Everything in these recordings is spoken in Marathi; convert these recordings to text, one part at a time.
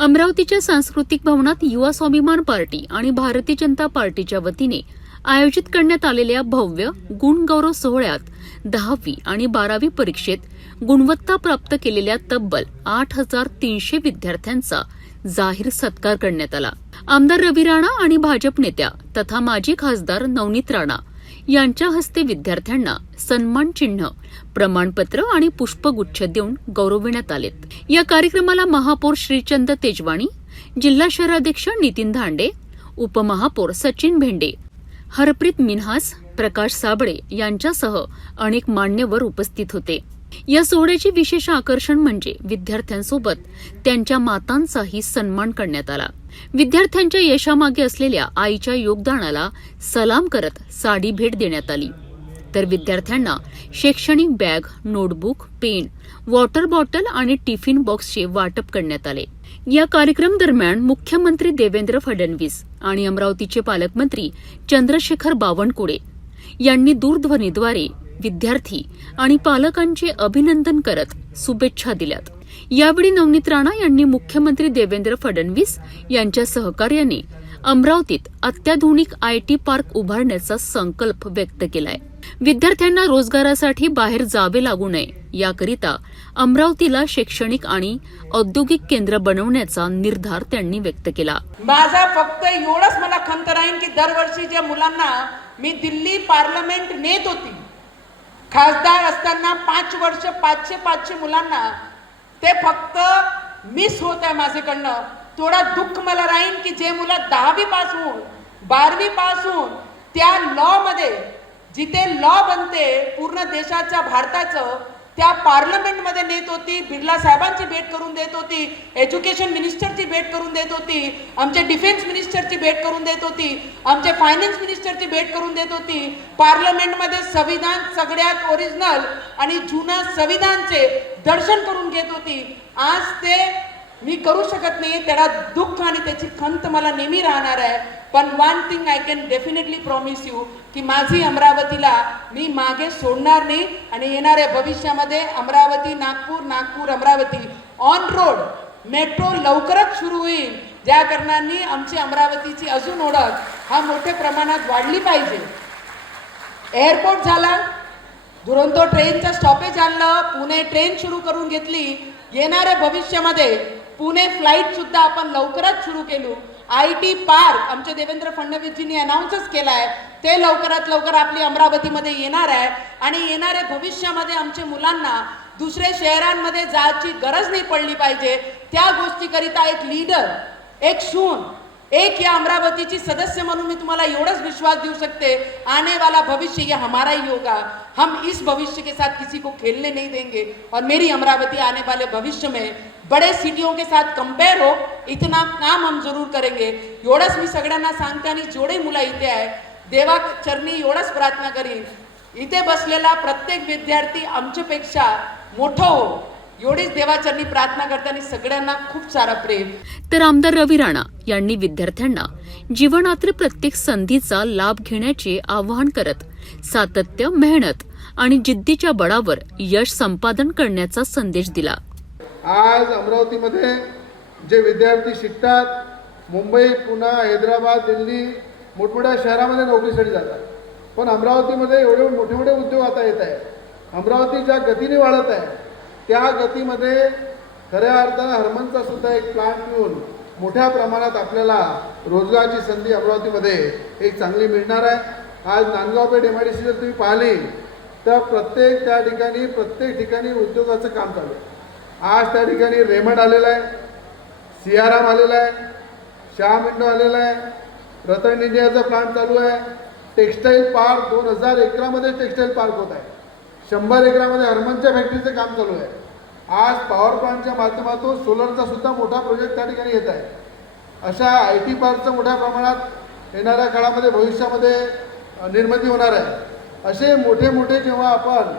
अमरावतीच्या सांस्कृतिक भवनात युवा स्वाभिमान पार्टी आणि भारतीय जनता पार्टीच्या वतीने आयोजित करण्यात आलेल्या भव्य गुणगौरव सोहळ्यात 10वी आणि 12वी परीक्षेत गुणवत्ता प्राप्त केलेल्या तब्बल 8,300 विद्यार्थ्यांचा जाहीर सत्कार करण्यात आला। आमदार रवी राणा आणि भाजप नेत्या तथा माजी खासदार नवनीत राणा यांच्या हस्ते विद्यार्थ्यांना सन्मान चिन्ह, प्रमाणपत्र आणि पुष्पगुच्छ देऊन गौरविण्यात आलेत। या कार्यक्रमाला महापौर श्रीचंद तेजवाणी, जिल्हा शहराध्यक्ष नितीन धांडे, उपमहापौर सचिन भेंडे, हरप्रीत मिन्हास, प्रकाश साबळे यांच्यासह अनेक मान्यवर उपस्थित होते। या सोहळ्याचे विशेष आकर्षण म्हणजे विद्यार्थ्यांसोबत त्यांच्या मातांचाही सन्मान करण्यात आला। विद्यार्थ्यांच्या यशामागे असलेल्या आईच्या योगदानाला सलाम करत साडी भेट देण्यात आली, तर विद्यार्थ्यांना शैक्षणिक bag, notebook, pen, water bottle आणि टिफिन बॉक्सचे वाटप करण्यात आले। या कार्यक्रम दरम्यान मुख्यमंत्री देवेंद्र फडणवीस आणि अमरावतीचे पालकमंत्री चंद्रशेखर बावनकुळे यांनी दूरध्वनीद्वारे विद्यार्थी आणि पालकांचे अभिनंदन करत शुभेच्छा दिल्यात। यावेळी नवनीत राणा यांनी मुख्यमंत्री देवेंद्र फडणवीस यांच्या सहकार्याने अमरावतीत अत्याधुनिक आयटी पार्क उभारण्याचा संकल्प व्यक्त केलाय। विद्यार्थ्यांना रोजगारासाठी बाहेर जावे लागू नये याकरिता अमरावतीला शैक्षणिक आणि औद्योगिक केंद्र बनवण्याचा निर्धार त्यांनी व्यक्त केला। माझा फक्त एवढंच मला खंत राहील की दरवर्षी ज्या मुलांना मी दिल्ली पार्लमेंट नेत होती, खासदार असताना 5 वर्ष 500 मुलांना ते फक्त मिस होत आहे माझ्याकडनं। थोडा दुःख मला राहील की जे मुलं 10वी पासून 12वी पासून त्या लॉ मध्ये जिथे लॉ बनते पूर्ण देशाच्या भारताचं त्या पार्लमेंट मध्ये नेत होती, बिर्ला साहेबांची भेट करून देत होती, एज्युकेशन मिनिस्टरची भेट करून देत होती, आमचे डिफेन्स मिनिस्टरची भेट करून देत होती, आमचे फायनान्स मिनिस्टरची भेट करून देत होती। पार्लमेंट मध्ये संविधान सगळ्यात ओरिजिनल आणि जुना संविधानचे दर्शन करून घेत होती। आज ते मी करू शकत नाही, त्याला दुःख आणि त्याची खंत मला नेहमी राहणार आहे। पण one thing I can definitely promise you की माझी अमरावतीला मी मागे सोडणार नाही आणि येणाऱ्या भविष्यामध्ये Amravati Nagpur, Nagpur Amravati on road metro लवकरच सुरू होईल, ज्या कारणाने आमची अमरावतीची अजून ओळख हा मोठ्या प्रमाणात वाढली पाहिजे। एअरपोर्ट झाला, दुरंतो ट्रेनचा स्टॉपेज आणलं, पुणे ट्रेन सुरू करून घेतली, येणाऱ्या भविष्यामध्ये पुणे फ्लाइट सुद्धा आपण लवकरच सुरू केलो। आयटी पार्क आमचे देवेंद्र फडणवीसजींनी अनाउन्सच केला आहे, ते लवकरात लवकर आपली अमरावतीमध्ये येणार आहे आणि येणाऱ्या भविष्यामध्ये आमच्या मुलांना दुसऱ्या शहरांमध्ये जायची गरज नाही पडली पाहिजे। त्या गोष्टीकरिता एक लीडर, एक सून, एक या अमरावतीची सदस्य म्हणून मी तुम्हाला एवढाच विश्वास देऊ सकते, आने वाला भविष्य ये हमारा ही होगा। हम इस भविष्य के साथ किसी को खेलने नहीं देंगे और मेरी अमरावती आने वाले भविष्य में बड़े सिटियों के साथ कंपेयर हो इतना काम हम जरूर करेंगे। एवढंच मी सगळ्यांना सांगते आणि जेवढे मुलं इथे आहे देवा चरणी एवढंच प्रार्थना करीन, इथे बसलेला प्रत्येक विद्यार्थी आमच्यापेक्षा मोठा हो एवढीच देवाचरणी प्रार्थना करताना सगळ्यांना खूप सारा प्रेम। तर आमदार रवी राणा यांनी विद्यार्थ्यांना जीवनातील प्रत्येक संधीचा लाभ घेण्याचे आवाहन करत सातत्य, मेहनत आणि जिद्दीच्या बळावर यश संपादन करण्याचा संदेश दिला। आज अमरावतीमध्ये जे विद्यार्थी शिकतात, मुंबई, पुणे, हैदराबाद, दिल्ली मोठमोठ्या शहरामध्ये नोकरीसाठी जातात, पण अमरावतीमध्ये एवढे मोठे मोठे उद्योग आता येत आहे। अमरावती ज्या गतीने वाढत आहे त्या गतीमध्ये खऱ्या अर्थानं हरमनचा सुद्धा एक प्लांट घेऊन मोठ्या प्रमाणात आपल्याला रोजगाराची संधी अमरावतीमध्ये एक चांगली मिळणार आहे। आज नांदगाव पेठ MIDC जर तुम्ही पाहिली तर प्रत्येक ठिकाणी उद्योगाचं काम चालू आहे। आज त्या ठिकाणी रेमंड आलेला आहे, सियाराम आलेला आहे, श्याम इंडो आलेला आहे, रतन इंडियाचा प्लांट चालू आहे, टेक्स्टाईल पार्क 2000 एकरामध्ये टेक्स्टाईल पार्क होत आहे, 100 एकरामध्ये हरमनच्या फॅक्टरीचं काम चालू आहे। आज पॉवर प्लांटच्या माध्यमातून सोलरचा सुद्धा मोठा प्रोजेक्ट त्या ठिकाणी येत आहे। अशा IT पार्कचं मोठ्या प्रमाणात येणाऱ्या काळामध्ये भविष्यामध्ये निर्मिती होणार आहे। असे मोठे मोठे जेव्हा आपण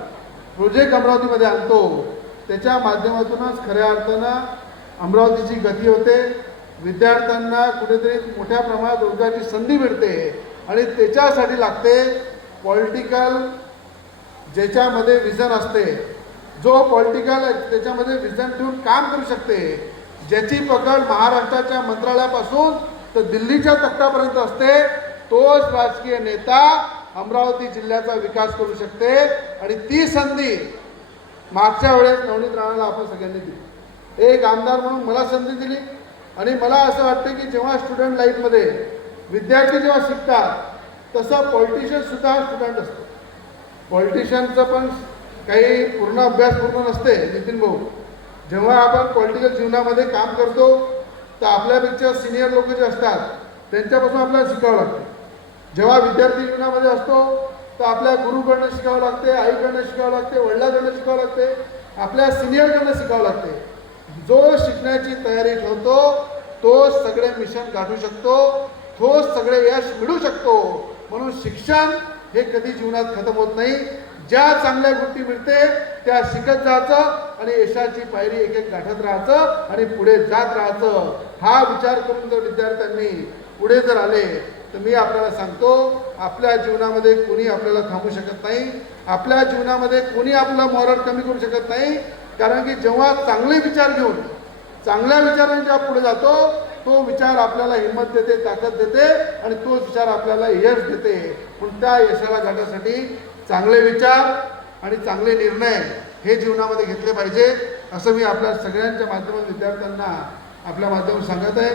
प्रोजेक्ट अमरावतीमध्ये आणतो त्याच्या माध्यमातूनच खऱ्या अर्थानं अमरावतीची गती होते, विद्यार्थ्यांना कुठेतरी मोठ्या प्रमाणात रोजगाराची संधी मिळते आणि त्याच्यासाठी लागते पॉलिटिकल ज्याच्यामध्ये विजन असते, जो पॉलिटिकल त्याच्यामध्ये विजन ठेवून काम करू शकते, ज्याची पकड महाराष्ट्राच्या मंत्रालयापासून तर दिल्लीच्या तख्तापर्यंत असते, तोच राजकीय नेता अमरावती जिल्ह्याचा विकास करू शकते. आणि ती संधी मागच्या वेळेस नवनीत राणाला आपण सगळ्यांनी दिली. एक आमदार म्हणून मला संधी दिली. आणि मला असं वाटतं की जेव्हा स्टुडंट लाईफमध्ये विद्यार्थी जेव्हा शिकतात तसं पॉलिटिशियनसुद्धा स्टुडंट असतो. पॉलिटिशियनचं पण काही पूर्ण अभ्यास पूर्ण नसते. नितीन भाऊ, जेव्हा आपण पॉलिटिकल जीवनामध्ये काम करतो तर आपल्यापेक्षा सिनियर लोक जे असतात त्यांच्यापासून आपल्याला शिकावं लागते. जेव्हा विद्यार्थी जीवनामध्ये असतो तर आपल्या गुरुकडनं शिकावं लागते, आईकडनं शिकावं लागते, वडिलांकडनं शिकावं लागते, आपल्या सिनियरकडनं शिकावं लागते. जो शिकण्याची तयारी ठेवतो तोच सगळे मिशन गाठू शकतो, तोच सगळे यश मिळू शकतो. म्हणून शिक्षण हे कधी जीवनात खतम होत नाही. ज्या चांगल्या गोष्टी मिळते त्या शिकत जायचं आणि यशाची पायरी एक एक गाठत राहायचं आणि पुढे जात राहायचं. हा विचार करून जर विद्यार्थ्यांनी पुढे जर आले तर मी आपल्याला सांगतो, आपल्या जीवनामध्ये कोणी आपल्याला थांबू शकत नाही. आपल्या जीवनामध्ये कोणी आपला मॉरल कमी करू शकत नाही. कारण की जेव्हा चांगले विचार घेऊन चांगल्या विचारांनी जेव्हा पुढे जातो तो विचार आपल्याला हिंमत देते, ताकद देते आणि तोच विचार आपल्याला यश देते. पण त्या यशाला गाठण्यासाठी चांगले विचार आणि चांगले निर्णय हे जीवनामध्ये घेतले पाहिजे असं मी आपल्या सगळ्यांच्या माध्यमातून विद्यार्थ्यांना आपल्या माध्यमातून सांगत आहे.